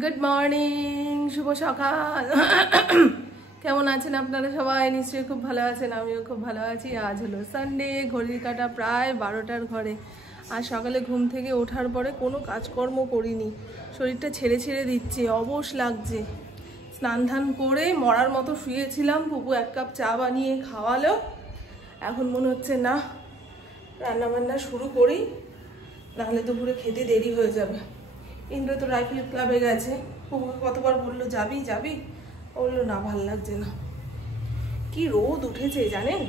Good morning, শুভ সকাল। কেমন আছেন আপনারা সবাই? নিশ্চয়ই খুব ভালো আছেন, আমিও খুব ভালো আছি। আজ হলো সানডে, ঘড়ির কাঁটা প্রায় 12টার ঘরে। আর সকালে ঘুম থেকে ওঠার পরে কোনো কাজকর্ম করিনি, শরীরটা ছেড়ে ছেড়ে দিচ্ছে, অবশ লাগছে। স্নান ধান করে মরার মতো শুয়েছিলাম, পুপু 1 কাপ চা বানিয়ে খাওয়ালো। এখন মনে হচ্ছে না, রান্নাবান্না শুরু করি, নাহলে দুপুরে খেতে দেরি হয়ে যাবে। ইন্দ্র তো রাইফেল ক্লাবে গেছে, পুপুকে কতবার বললো যাবি যাবি, ও বললো না, ভাল লাগছে না। কি রোদ উঠেছে জানেন,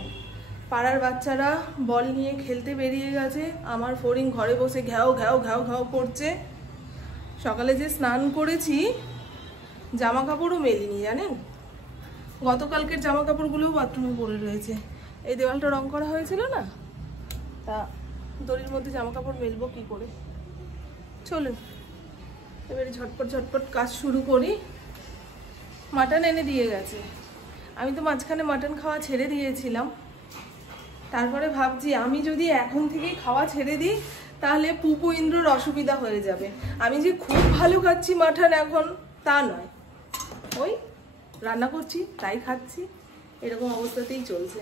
পাড়ার বাচ্চারা বল নিয়ে খেলতে বেরিয়ে গেছে, আমার ফড়িং ঘরে বসে ঘ্যাও ঘ্যাও ঘ্যাও ঘ্যাও করছে। সকালে যে স্নান করেছি, জামা কাপড়ও মেলিনি জানেন, গতকালকের জামা কাপড়গুলোও বাথরুমে পড়ে রয়েছে। এই দেওয়ালটা রং করা হয়েছিল না, তা দড়ির মধ্যে জামা কাপড় মেলবো কি করে। চলুন এবারে ঝটপট ঝটপট কাজ শুরু করি। মাটন এনে দিয়ে গেছে, আমি তো মাঝখানে মাটন খাওয়া ছেড়ে দিয়েছিলাম। তারপরে ভাবছি আমি যদি এখন থেকেই খাওয়া ছেড়ে দিই তাহলে পুপু ইন্দ্রর অসুবিধা হয়ে যাবে। আমি যে খুব ভালো খাচ্ছি মাটন এখন, তা নয়, ওই রান্না করছি তাই খাচ্ছি, এরকম অবস্থাতেই চলছে।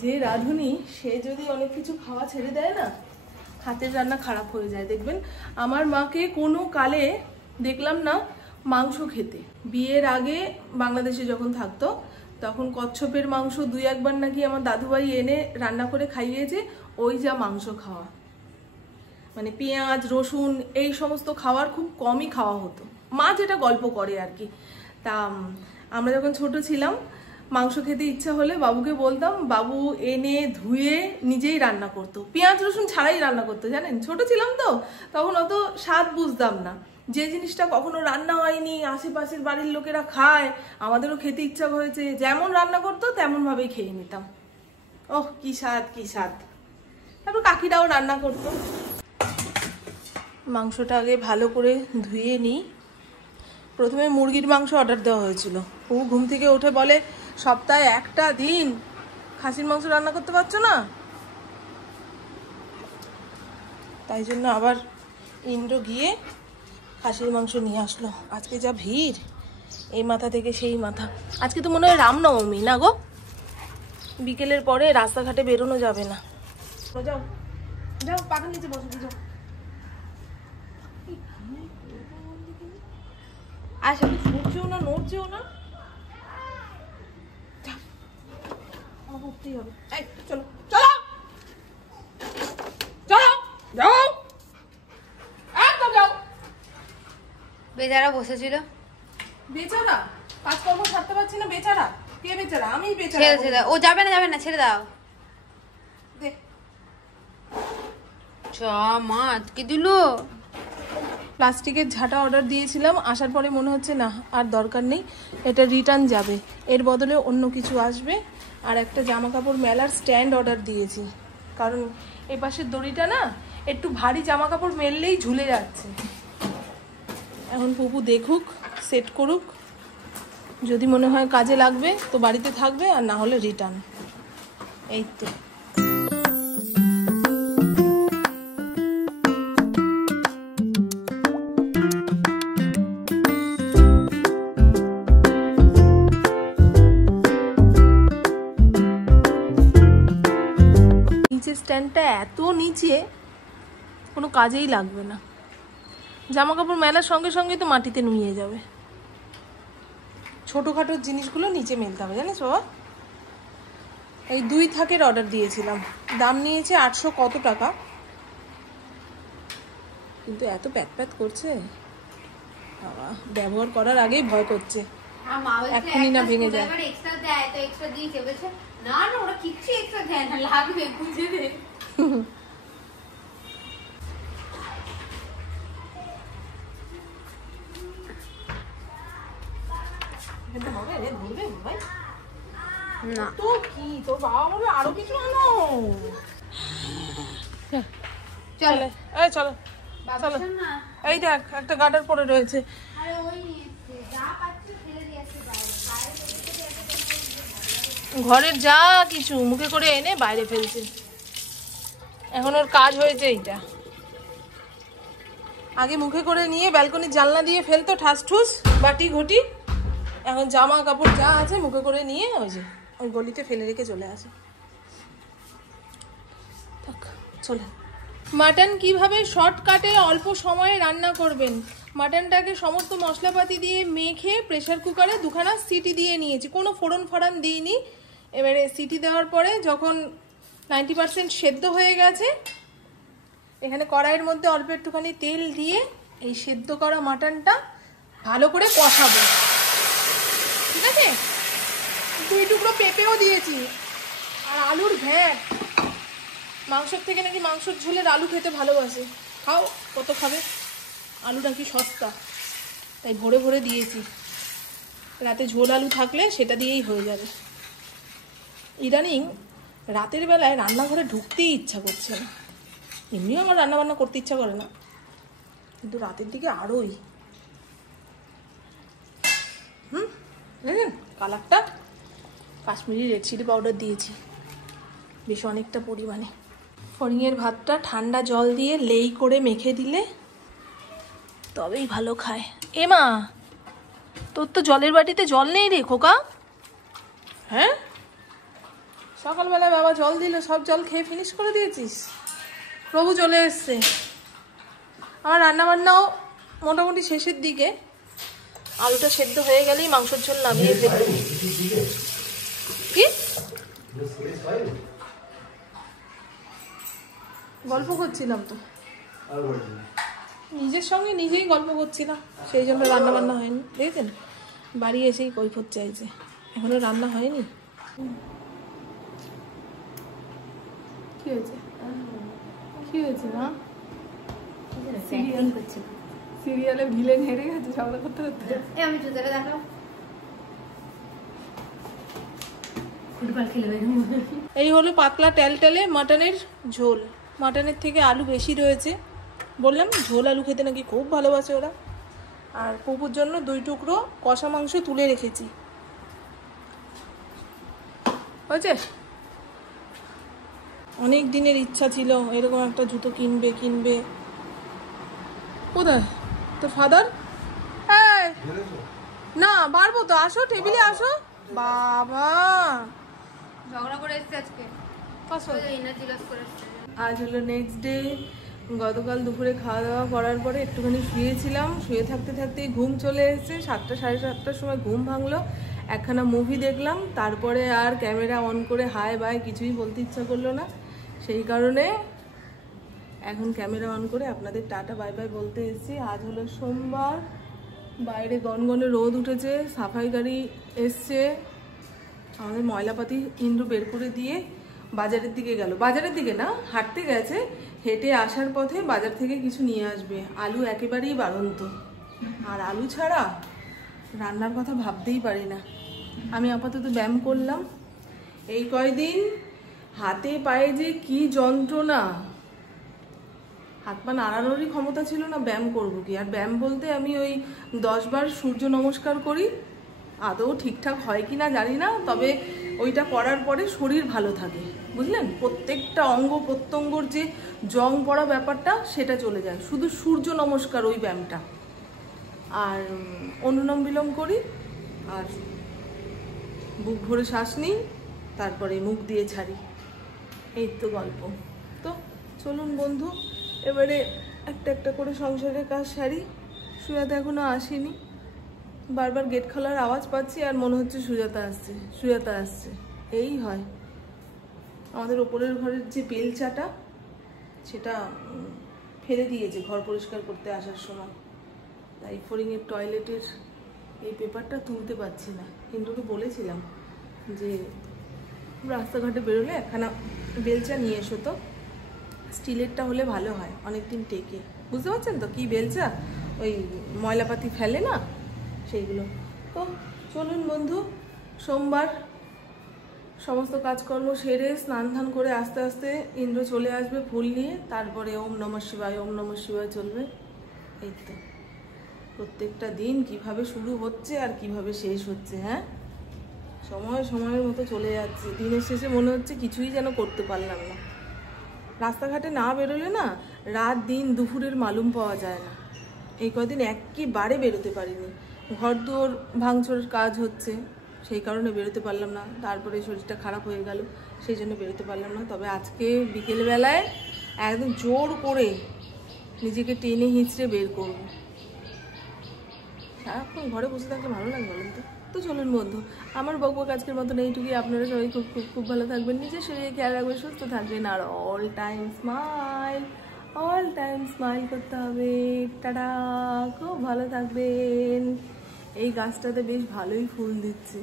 যে রাঁধুনি সে যদি অনেক কিছু খাওয়া ছেড়ে দেয় না, হাতের রান্না খারাপ হয়ে যায়। দেখবেন আমার মাকে কোনো কালে দেখলাম না মাংস খেতে। বিয়ের আগে বাংলাদেশে যখন থাকতো তখন কচ্ছপের মাংস 2-1 বার নাকি আমার দাদুভাই এনে রান্না করে খাইয়েছে। ওই যা মাংস খাওয়া, মানে পেঁয়াজ রসুন এই সমস্ত খাওয়ার খুব কমই খাওয়া হতো, মা যেটা গল্প করে আর কি। তা আমরা যখন ছোট ছিলাম, মাংস খেতে ইচ্ছা হলে বাবুকে বলতাম, বাবু এনে ধুয়ে নিজেই রান্না করতো, পেঁয়াজ রসুন ছাড়াই রান্না করতো। জানেন, ছোট ছিলাম তো তখন অত স্বাদ বুঝতাম না, যে জিনিসটা কখনো রান্না হয়নি, আশেপাশের বাড়ির লোকেরা খায়, আমাদেরও খেতে ইচ্ছা হয়েছে, যেমন রান্না করতো তেমন ভাবেই খেয়ে নিতাম। ওহ কি স্বাদ কি স্বাদ। তারপর কাকিরাও রান্না করতো। মাংসটা আগে ভালো করে ধুয়ে নিই। প্রথমে মুরগির মাংস অর্ডার দেওয়া হয়েছিল। ও ঘুম থেকে উঠে বলে, সপ্তাহে একটা দিন খাসির মাংস রান্না করতে পারছো না? তাই জন্য আবার ইন্দ্র গিয়ে খাসির মাংস নিয়ে আসলো। আজকে যা ভিড়, এই মাথা থেকে সেই মাথা। আজকে তো মনে হয় রামনবমী না গো, বিকেলের পরে রাস্তাঘাটে বেরোনো যাবে না। যাও যাও, পাখার নিচে বসে যাও। আচ্ছা, নড়ছেও না নড়ছেও না, উঠতেই হবে। চলো চলো চলো, যাও একদম যাও। বেচারা বসেছিল। বেচারা কাজকর্ম ছাড়তে পারছি না। বেচারা কে? বেচারা আমি। বেচারা ছেড়ে দাও, ও যাবে না যাবে না, ছেড়ে দাও। মা আজকে দিল প্লাস্টিকের ঝাঁটা অর্ডার দিয়েছিলাম, আসার পরে মনে হচ্ছে না আর দরকার নেই, এটা রিটার্ন যাবে, এর বদলে অন্য কিছু আসবে। আর একটা জামা কাপড় মেলার স্ট্যান্ড অর্ডার দিয়েছি, কারণ এই পাশের দড়িটা না একটু ভারী, জামা কাপড় মেললেই ঝুলে যাচ্ছে। এখন পুপু দেখুক, সেট করুক, যদি মনে হয় কাজে লাগবে তো বাড়িতে থাকবে, আর না হলে রিটার্ন। এই তো স্ট্যান্ডটা এত নিচে, কোনো কাজেই লাগবে না, জামা কাপড় মেলার সঙ্গে সঙ্গে তো মাটিতে নুয়ে যাবে। ছোটোখাটো জিনিসগুলো নিচে মেলতে হবে, জানিস বাবা। এই 2 থাকের অর্ডার দিয়েছিলাম, দাম নিয়েছে 800 কত টাকা, কিন্তু এত প্যাত প্যাত করছে বাবা, ব্যবহার করার আগেই ভয় করছে এখনই না ভেঙে যায়। না না, ওরা কিচ্ছু এক্সট্রা দেয় না, লাগবে বুঝে দে। না তো কি, তোর বাবা বলবে আরো কিছু আনো। চলে এই চলো চলো, এই দেখ একটা গার্ডার পরে রয়েছে। ঘরের যা কিছু মুখে করে এনে বাইরে ফেলছে। এখন ওর কাজ হয়েছে এইটা। আগে মুখে করে নিয়ে ব্যালকনির জানলা দিয়ে ফেলতো ঠাস ঠুস বাটি ঘটি, এখন জামা কাপড় যা আছে মুখে করে নিয়ে ওই যে ওই গলিতে ফেলে রেখে চলে আসে। চলে মাটন কিভাবে শর্টকাটে অল্প সময়ে রান্না করবেন। মাটনটাকে সমস্ত মশলাপাতি দিয়ে মেখে প্রেসার কুকারে 2খানা সিটি দিয়ে নিয়েছি, কোনো ফোড়ন ফোড়ন দিইনি। এবারে সিটি দেওয়ার পরে যখন 90% সেদ্ধ হয়ে গেছে, এখানে কড়াইয়ের মধ্যে অল্প একটুখানি তেল দিয়ে এই সেদ্ধ করা মাটনটা ভালো করে কষাবো, ঠিক আছে? 2 টুকরো পেঁপেও দিয়েছি আর আলুর ঘ্যাট। মাংসের থেকে নাকি মাংসের ঝোলের আলু খেতে ভালোবাসে, খাও কত খাবে, আলুটা কি সস্তা, তাই ভরে ভরে দিয়েছি। রাতে ঝোল আলু থাকলে সেটা দিয়েই হয়ে যাবে। ইদানিং রাতের বেলায় রান্নাঘরে ঢুকতেই ইচ্ছা করছে না, এমনিও আমার রান্নাবান্না করতে ইচ্ছা করে না, কিন্তু রাতের দিকে আরোই। দেখেন কালারটা, কাশ্মীরি রেড চিলি পাউডার দিয়েছি বেশ অনেকটা পরিমাণে। ফড়িংয়ের ভাতটা ঠান্ডা জল দিয়ে লেই করে মেখে দিলে তবেই ভালো খায়। এ মা, তোর তো জলের বাটিতে জল নেই রে খোকা। হ্যাঁ, সকালবেলা বাবা জল দিল, সব জল খেয়ে ফিনিশ করে দিয়েছিস? প্রভু চলে এসছে। আমার রান্নাবান্নাও মোটামুটি শেষের দিকে, আলুটা সেদ্ধ হয়ে গেলেই মাংসের ঝোল নামিয়ে ফেলব। কি গল্প করছিলাম তো, নিজের সঙ্গে নিজেই গল্প করছিলাম, সেই জন্য রান্না বান্না হয়নি। দেখেছেন বাড়ি এসেই কৈফত চাইছে, এখনো রান্না হয়নি। কি হয়েছে, কি হয়েছে মা? সিরিয়ালে ভিলেন হেরে গেছে ঝগড়া করতে করতে। আমি জুতাটা দেখাও, ফুটবল খেলে। এই হলো পাতলা টেলটেলে মাটনের ঝোল। মাটনের থেকে আলু বেশি রয়েছে, বললাম ঝোল আলু খেতে নাকি খুব ভালোবাসে ওরা। আর পুকুর জন্য 2 টুকরো কষা মাংস তুলে রেখেছি। হয়েছে? অনেক দিনের ইচ্ছা ছিল এরকম একটা জুতো কিনবে। কোথায় তোর ফাদার? না পারবো তো, আসো টেবিলে আসো। বাবা ঝগড়া করে এসছে আজকে, আজ হলো নেক্সট ডে। গতকাল দুপুরে খাওয়া দাওয়া করার পরে একটুখানি শুয়েছিলাম, শুয়ে থাকতে থাকতেই ঘুম চলে এসেছে। 7টা সাড়ে 7টার সময় ঘুম ভাঙলো, একখানা মুভি দেখলাম, তারপরে আর ক্যামেরা অন করে হাই বাই কিছুই বলতে ইচ্ছা করলো না। সেই কারণে এখন ক্যামেরা অন করে আপনাদের টাটা বাই বাই বলতে এসেছি। আজ হলো সোমবার, বাইরে গনগনে রোদ উঠেছে, সাফাই গাড়ি এসছে। আমাদের ময়লাপাতি ইন্দ্র বের করে দিয়ে বাজারের দিকে গেল, বাজারের দিকে না হাঁটতে গেছে, হেঁটে আসার পথে বাজার থেকে কিছু নিয়ে আসবে। আলু একেবারেই বাড়ন্ত, আর আলু ছাড়া রান্নার কথা ভাবতেই পারি না। আমি আপাতত ব্যায়াম করলাম এই কয়দিন, হাতে পায়ে যে কি যন্ত্রণা, হাত পা নাড়ানোরই ক্ষমতা ছিল না, ব্যায়াম করবো কি। আর ব্যায়াম বলতে আমি ওই 10 বার সূর্য নমস্কার করি, আদৌ ঠিকঠাক হয় কি না জানি না, তবে ওইটা করার পরে শরীর ভালো থাকে, বুঝলেন? প্রত্যেকটা অঙ্গ প্রত্যঙ্গর যে জং পড়া ব্যাপারটা সেটা চলে যায়, শুধু সূর্য নমস্কার ওই ব্যায়ামটা। আর অনুলোম বিলোম করি, আর বুক ভরে শ্বাস নিই, তারপরে মুখ দিয়ে ছাড়ি। এই তো গল্প। তো চলুন বন্ধু, এবারে একটা একটা করে সংসারের কাজ সারি। সুজাতা এখনো আসেনি, বারবার গেট খোলার আওয়াজ পাচ্ছি আর মনে হচ্ছে সুজাতা আসছে। এই হয়। আমাদের ওপরের ঘরের যে বেলচাটা সেটা ফেলে দিয়েছে ঘর পরিষ্কার করতে আসার সময়, তাই ফড়িংয়ের টয়লেটের এই পেপারটা তুলতে পারছি না। কিন্তু বলেছিলাম যে রাস্তাঘাটে বেরোলে একখানা বেলচা নিয়ে এসো, তো স্টিলেরটা হলে ভালো হয়, অনেকদিন টেকে। বুঝতে পারছেন তো কি বেলচা, ওই ময়লাপাতি ফেলে না সেইগুলো। তো চলুন বন্ধু, সোমবার সমস্ত কাজকর্ম সেরে স্নান ধান করে আস্তে আস্তে ইন্দ্র চলে আসবে ফুল নিয়ে, তারপরে ওম নমঃ শিবায় চলবে। এই তো প্রত্যেকটা দিন কিভাবে শুরু হচ্ছে আর কিভাবে শেষ হচ্ছে। হ্যাঁ, সময়ের মতো চলে যাচ্ছে, দিনের শেষে মনে হচ্ছে কিছুই যেন করতে পারলাম না। রাস্তাঘাটে না বেরোলে না রাত দিন দুপুরের মালুম পাওয়া যায় না। এই কদিন একেবারে বেরোতে পারিনি, ঘর দুয়ার ভাঙচুরের কাজ হচ্ছে, সেই কারণে বেরোতে পারলাম না। তারপরে শরীরটা খারাপ হয়ে গেল, সেই জন্য বেরোতে পারলাম না। তবে আজকে বিকেলবেলায় একদম জোর করে নিজেকে টেনে হিঁচড়ে বের করবো। সারাক্ষণ ঘরে বসে থাকলে ভালো লাগে বলেন তো? তো চলুন বন্ধু, আমার বকবক আজকের মতন এইটুকুই। আপনারা সবাই খুব খুব খুব ভালো থাকবেন, নিজের শরীরে খেয়াল রাখবেন, সুস্থ থাকবেন, আর অল টাইম স্মাইল করতে হবে। টাটা, খুব ভালো থাকবেন। এই গাছটাতে বেশ ভালোই ফুল দিচ্ছে,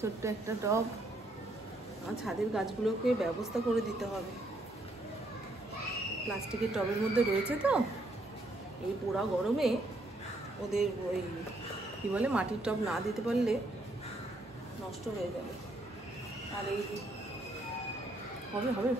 ছোট্ট একটা টব। আর ছাদের গাছগুলোকে ব্যবস্থা করে দিতে হবে, প্লাস্টিকের টবের মধ্যে রয়েছে তো, এই পোড়া গরমে ওদের ওই কী বলে মাটির টব না দিতে পারলে নষ্ট হয়ে যাবে। আর এই হবে হবে